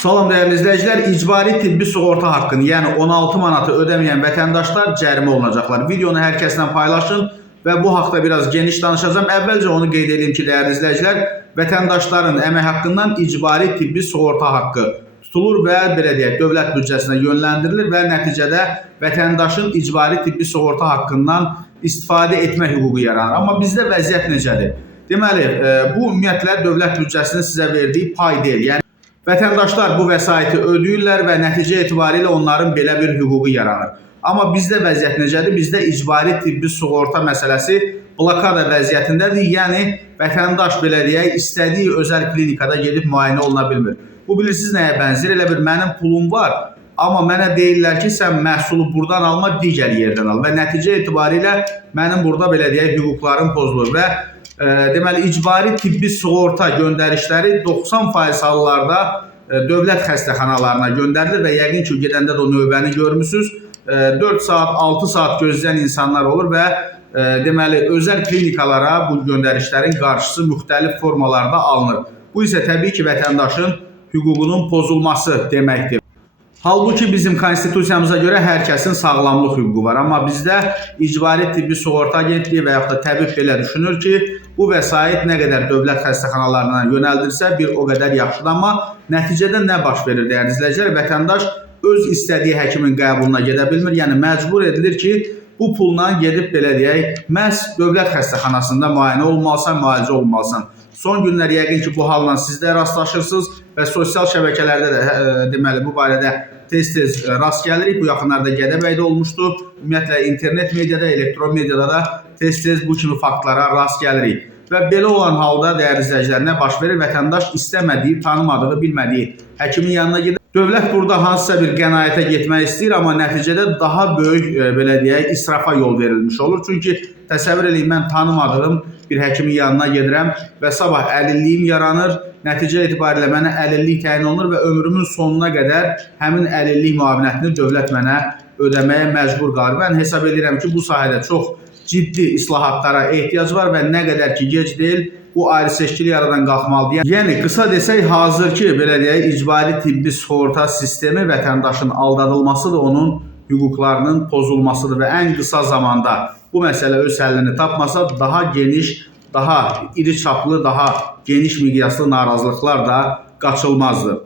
Salam değerli izleyiciler, icbari tibbi sığorta haqqını, yəni 16 manatı ödəməyən vətəndaşlar cərimə olunacaqlar. Videonu hər kəslə paylaşın və bu haqda biraz geniş danışacağım. Əvvəlcə onu qeyd edeyim ki, değerli izleyiciler, vətəndaşların əmək haqqından icbari tibbi sığorta haqqı tutulur və belə deyək, dövlət büdcəsinə yönləndirilir və nəticədə vətəndaşın icbari tibbi sığorta haqqından istifadə etmə hüququ yaranır. Amma bizdə vəziyyət necədir? Deməli, bu ümumiyyətlə dövlət büdcəsinin sizə verdiyi pay deyil. Yəni vətəndaşlar bu vəsaiti ödəyirlər və nəticə etibarilə onların belə bir hüququ yaranır. Amma bizdə vəziyyət necədir? Bizdə icbari tibbi sığorta məsələsi blokada vəziyyətindədir. Yəni vətəndaş belə deyək, istədiyi özəl klinikada gedib müayinə oluna bilmir. Bu bilirsiniz nəyə bənzər? Elə bir mənim pulum var, amma mənə deyirlər ki, sən məhsulu buradan alma, digər yerdən al və nəticə etibarilə mənim burada belə deyək, hüquqlarım pozulur və deməli icbari tibbi sığorta göndərişləri 90% hallarda dövlət xəstəxanalarına göndərilir və yəqin ki, gedəndə də o növbəni görmüsünüz. 4 saat, 6 saat gözləyən insanlar olur və deməli özəl klinikalara bu göndərişlərin qarşısı müxtəlif formalarda alınır. Bu isə təbii ki, vətəndaşın hüququnun pozulması deməkdir. Halbuki bizim konstitusiyamıza göre hər kəsin sağlamlıq hüququ var. Amma bizdə icbari tibbi sığorta agentliyi və yaxud da təbib belə düşünür ki, bu vəsait nə qədər dövlət xəstəxanalarına yönəldirsə bir o qədər yaxşıdır. Amma nəticədə nə baş verir dəyərli izləyicilər? Vətəndaş öz istədiyi həkimin qəbuluna gedə bilmir. Yəni məcbur edilir ki, bu pulla gedib belə deyək, məhz dövlət xəstəxanasında müayinə olmalısan, müalicə olmalısan. Son günlər yəqin ki, bu halla siz də rastlaşırsınız və sosial şəbəkələrdə də deməli bu barədə tez-tez rast gəlirik. Bu yaxınlarda Gədəbəydə olmuşdu. Ümumiyyətlə internet mediada, elektron mediada da tez-tez bu kimi faktlara rast gəlirik. Və belə olan halda dəyərli izləyicilər nə baş verir? Vətəndaş istəmədiyi, tanımadığı, bilmədiyi həkimin yanına gedir. Dövlət burada hansısa bir qənaətə getmək istəyir, amma nəticədə daha böyük belə deyək, israfa yol verilmiş olur. Çünki təsəvvür edin, mən tanımadığım bir həkimin yanına gedirəm və sabah əlilliyim yaranır. Nəticə etibarilə mənə əlillik təyin olunur və ömrümün sonuna qədər həmin əlillik müavinətini dövlət mənə ödəməyə məcbur qalır. Mən hesab edirəm ki, bu sahədə çox ciddi islahatlara ehtiyac var və nə qədər ki gec deyil, bu ayrı seçkili yaradan qalxmalıdır. Yəni qısa desək, hazırki belə deyək, icbari tibbi sığorta sistemi vətəndaşın aldadılmasıdır, onun hüquqlarının pozulmasıdır və ən qısa zamanda bu məsələ öz həllini tapmasa daha geniş, daha iri çaplı, daha geniş miqyaslı narazılıqlar da qaçılmazdır.